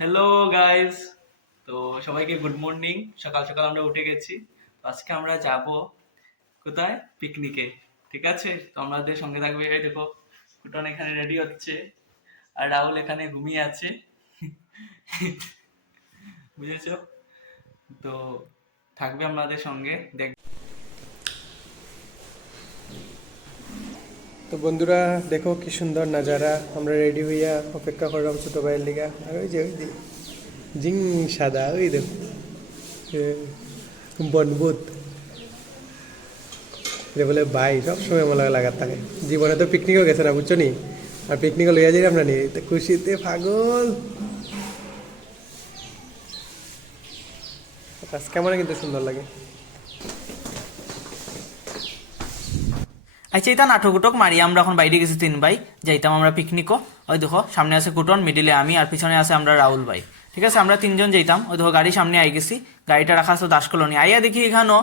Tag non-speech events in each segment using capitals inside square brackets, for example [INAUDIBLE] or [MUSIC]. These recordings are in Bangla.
হ্যালো গাইস তো সবাইকে গুড মর্নিং সকাল সকাল আমরা উঠে গেছি। আজকে আমরা যাব কোথায়? পিকনিকে ঠিক আছে? তো আমাদের সঙ্গে থাকবে, এই দেখো, কুটন এখানে রেডি হচ্ছে আর রাহুল এখানে ঘুমিয়ে আছে। [LAUGHS] বুঝেছ? তো থাকবে আমাদের সঙ্গে, দেখ তো বন্ধুরা, দেখো কি সুন্দর নাজারা। আমরা রেডি হইয়া অপেক্ষা করলাম ছোট ভাইয়ের লিগা। আর ওই যে ওই যে, জিং সাদা, ওই দেখো। বনভূত। এটা বলে, ভাই, সবসময় লাগে লাগার থাকে। জীবনে তো পিকনিকও গেছে না, বুঝছ নি? আর পিকনিকও লইয়া যাই আমরা নি? তো খুশিতে পাগল। আজকে আমার কিন্তু সুন্দর লাগে। আচ্ছা এটা নাটক উটক মারি, আমরা এখন বাইরে গেছি তিন ভাই। যাইতাম আমরা পিকনিকও ওই দেখো, সামনে আছে কুটন মিডিলে আমি, আর পিছনে আছে আমরা রাহুল ভাই। ঠিক আছে, আমরা তিনজন যাইতাম। ওই দেখো, গাড়ি সামনে আই গেছি। গাড়িটা রাখা আছে দাস কলোনি। আইয়া দেখি এখানেও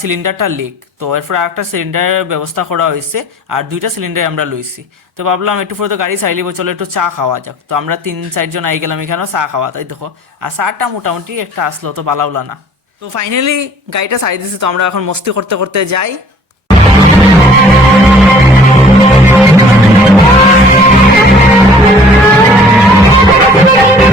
সিলিন্ডারটা লিক তো এরপর একটা সিলিন্ডারের ব্যবস্থা করা হয়েছে, আর দুইটা সিলিন্ডার আমরা লইছি। তো ভাবলাম একটু পরে তো গাড়ি চাইলিব চলো, একটু চা খাওয়া যাক। তো আমরা তিন, চারজন আই গেলাম এখানেও চা খাওয়া। তাই দেখো, আর চাটা মোটামুটি একটা আসলো, তো বালাউলা না তো ফাইনালি গাড়িটা ছাড়ি দিছি তো আমরা এখন মস্তি করতে করতে যাই।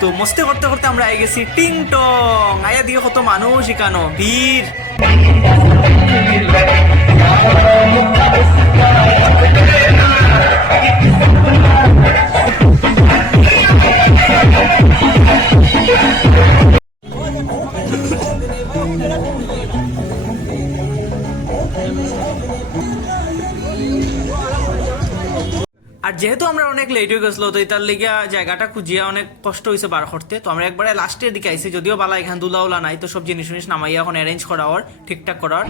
তো মস্তে করতে করতে আমরা আই গেছি টিং টং আয়া দিয়ে কত মানুষ এখানো? ভিড়। আর যেহেতু আমরা অনেক লেট হয়ে গেছিল, তো এটার লেগে জায়গাটা খুঁজিয়া অনেক কষ্ট হয়েছে বার করতে। তো আমরা একবারে লাস্টের দিকে আইছি, যদিও বালা এখানে দুলা উলা নাই, তো সব জিনিস জিনিস নামাইয়া এখন অ্যারেঞ্জ করা ওর, ঠিকঠাক করার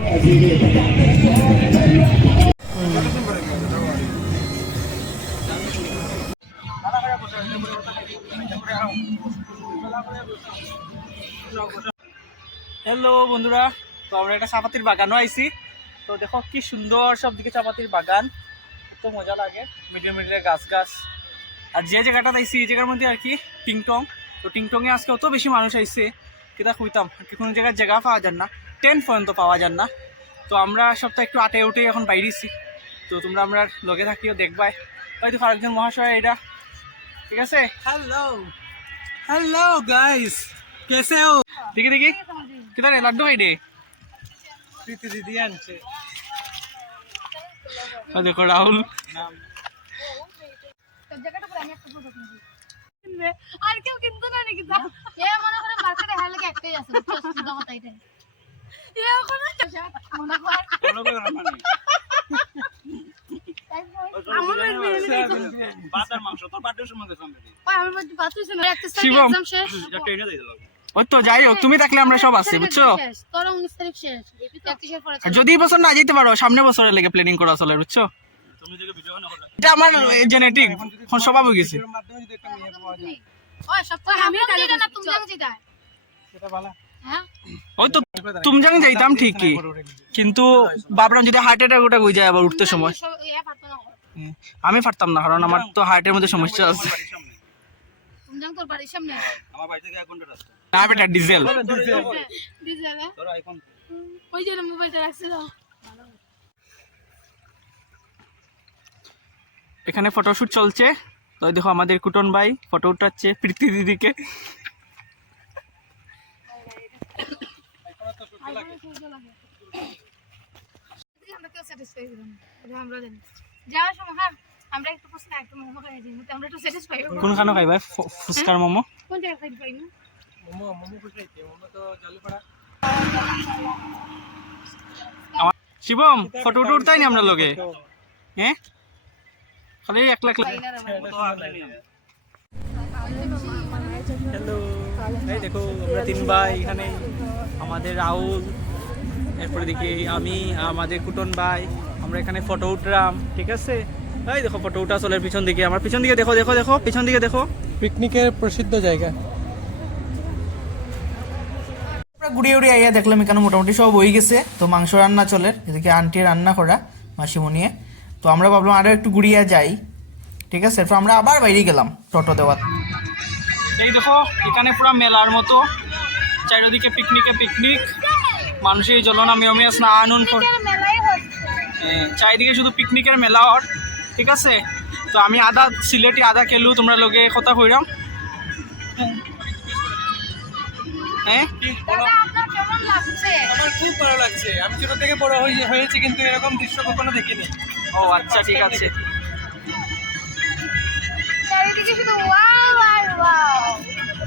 হ্যালো বন্ধুরা, তো আমরা একটা চাপাতির বাগানও আইছি। তো দেখো কি সুন্দর সব দিকে চাপাতির বাগান। মজা লাগে। মিডিল মিডিলে গাছ গাছ আর যে জায়গাটা আইসি এই জায়গার মধ্যে আর কি টিংটং। তো টিংটংয়ে আজকে অত বেশি মানুষ আইসে কেটা কইতাম কোনো জায়গায় জায়গা পাওয়া যান না টেন পর্যন্ত পাওয়া যান না। তো আমরা সপ্তাহে একটু আটে উঠে এখন বাইরেছি তো তোমরা আমরা লগে থাকিও দেখবাই। হয়তো আরেকজন মহাশয় এটা ঠিক আছে? হ্যালো হ্যালো গাইস কেসে দেখি দেখি। কেতারে লাড্ডু ভাই দে প্রীতি দিদি আনছে। দেখো রাহুল। আর কেউ কিনতো না নাকি এ মনে করে মার্কেটে হারলে একটাই আছে কথা এটা এ ওখানে মনে কর তুমি থাকলে আমরা সব আছি বুঝছ? শেষ। তোর 19 তারিখ শেষ প্র্যাকটিসের পরে আর যদি বছর না যেতে পারো সামনে বছরের লেগে প্ল্যানিং করা চলে বুঝছ? এটা আমার জেনেটিক স্বভাব হয়ে গেছে। ওই হ্যাঁ? ওই তো তুমি যাইতাম ঠিকই কিন্তু যদি হার্ট অ্যাটাক ওটা হয়ে যায় আবার উঠতে সময়। আমি পারতাম না কারণ আমার তো হার্টের মধ্যে সমস্যা আছে। না বেটা ডিজেল ওই যে মোবাইলটা রাখছিল এখানে ফটোশুট চলছে। তো দেখো আমাদের কুটন ভাই ফটো উঠাচ্ছে প্রীতি দিদিকে। আমরা কেউ স্যাটিসফাই হলাম এটা আমরা জানি যাওয়ার সময় হ্যাঁ আমরা একটু প্রশ্ন একটু মোমো খাই দিই আমরা একটু স্যাটিসফাই হব কোনখানে খাই ভাই ফ- ফুচকার মোমো? কোন জায়গায় খাইতে মোমো মোমো তো জলপাড়া। শিবম ফটো উঠে উঠতাই নি আমরা লগে? হ্যাঁ? খালি একলা একলা হ্যালো এই দেখো আমরা তিন ভাই এখানে। আমাদের রাহুল এরপরে দেখি আমি আমাদের কুটন ভাই। আমরা এখানে ফটো উঠলাম ঠিক আছে? এই দেখো ফটো উঠা চলের পিছন দিকে। আমার পিছন দিকে দেখো দেখো দেখো পিছন দিকে দেখো। পিকনিকের প্রসিদ্ধ জায়গা। ঘুরিয়ে উড়িয়ে আইয়া দেখলাম এখানে মোটামুটি সব হয়ে গেছে। তো মাংস রান্না চলে এদিকে আন্টি রান্না করা মাসিমনিয়ে তো আমরা ভাবলাম আরও একটু ঘুরিয়ে যাই। ঠিক আছে এরপর আমরা আবার বাইরে গেলাম টোটো দেওয়ার। এই দেখো এখানে পুরো মেলার মতো। চারিদিকে পিকনিকে পিকনিক মানুষের জলনা মিয়মিয়া স্নান এ, চারিদিকে শুধু পিকনিকের মেলা হর ঠিক আছে? তো আমি আদা সিলেটি আদা খেলু তোমরা লগে কথা কইরাম হ্যাঁ? আমার খুব ভালো লাগছে। আমি ছোট থেকে বড় হয়েছি কিন্তু এরকম দৃশ্য কখনো দেখিনি। ও আচ্ছা ঠিক আছে।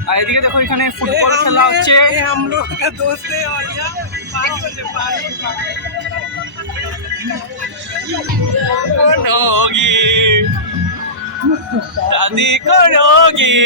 আর এদিকে দেখো এখানে ফুটবল খেলা হচ্ছে। দাদি করোগি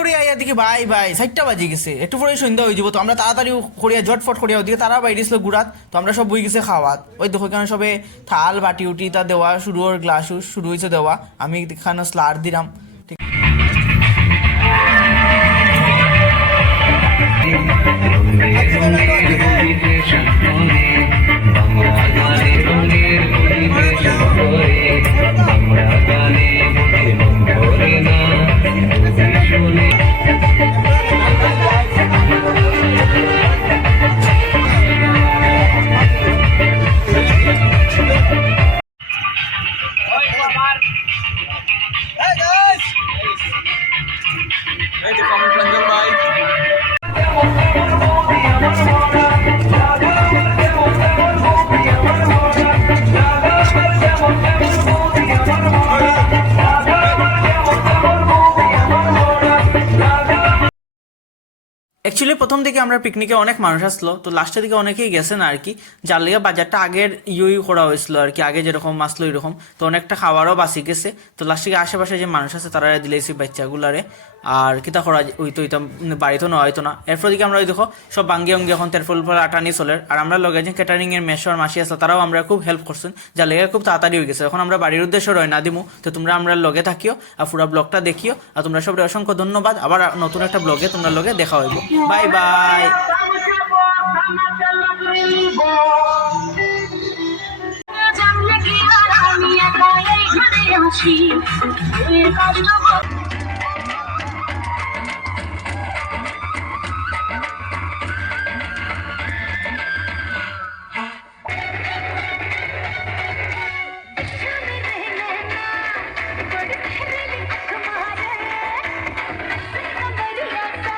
উড়িয়ে আইয়া দেখি, ভাই ভাই সাইডটা বাজি গেছে। একটু পরে সন্ধ্যা হয়ে যাব, তো আমরা তাড়াতাড়ি করিয়া জটফট করিয়া ওদিকে তারা বাইরে ছিল গুড়াত, তো আমরা সব বই গেছে খাওয়াত। ওই দেখো এখানে সবে থাল, বাটি, উটি, তা দেওয়া, শুরু ওর গ্লাস, শুরু হয়েছে দেওয়া। আমি এখানে স্লার দিলাম। ঠিক অ্যাকচুয়ালি প্রথম দিকে আমরা পিকনিকে অনেক মানুষ আসলো, তো লাস্টের দিকে অনেকেই গেছেন আর কি, যার লিগে বাজারটা আগের ইউই করা হয়েছিল আর কি, আগে যেরকম আসলো এরকম। তো অনেকটা খাবারও বাঁচি গেছে, তো লাস্টে আশেপাশে যে মানুষ আছে তারা দিলেছি বাচ্চাগুলারে। আর কিতা করা ওই তো ওইটা বাড়িতে না হয়তো না। এরপর দিকে আমরা ওই দেখো, সব বাঙ্গি অঙ্গি এখন তেরফল ফল আটানি চলে। আর আমরা লগে যে ক্যাটারিং এর মেশর মাসি আসলো তারাও আমরা খুব হেল্প করছেন, যার লেগে খুব তাড়াতাড়ি হয়ে গেছে। এখন আমরা বাড়ির উদ্দেশ্যে রয়না দিমু। তো তোমরা আমরা লগে থাকিও আর পুরো ব্লগটা দেখিও। আর তোমরা সব অসংখ্য ধন্যবাদ। আবার নতুন একটা ব্লগে তোমরা লগে দেখা হইব। বাই বাই জানলে কি আর আমি একা এই ঘরে আসি কষ্ট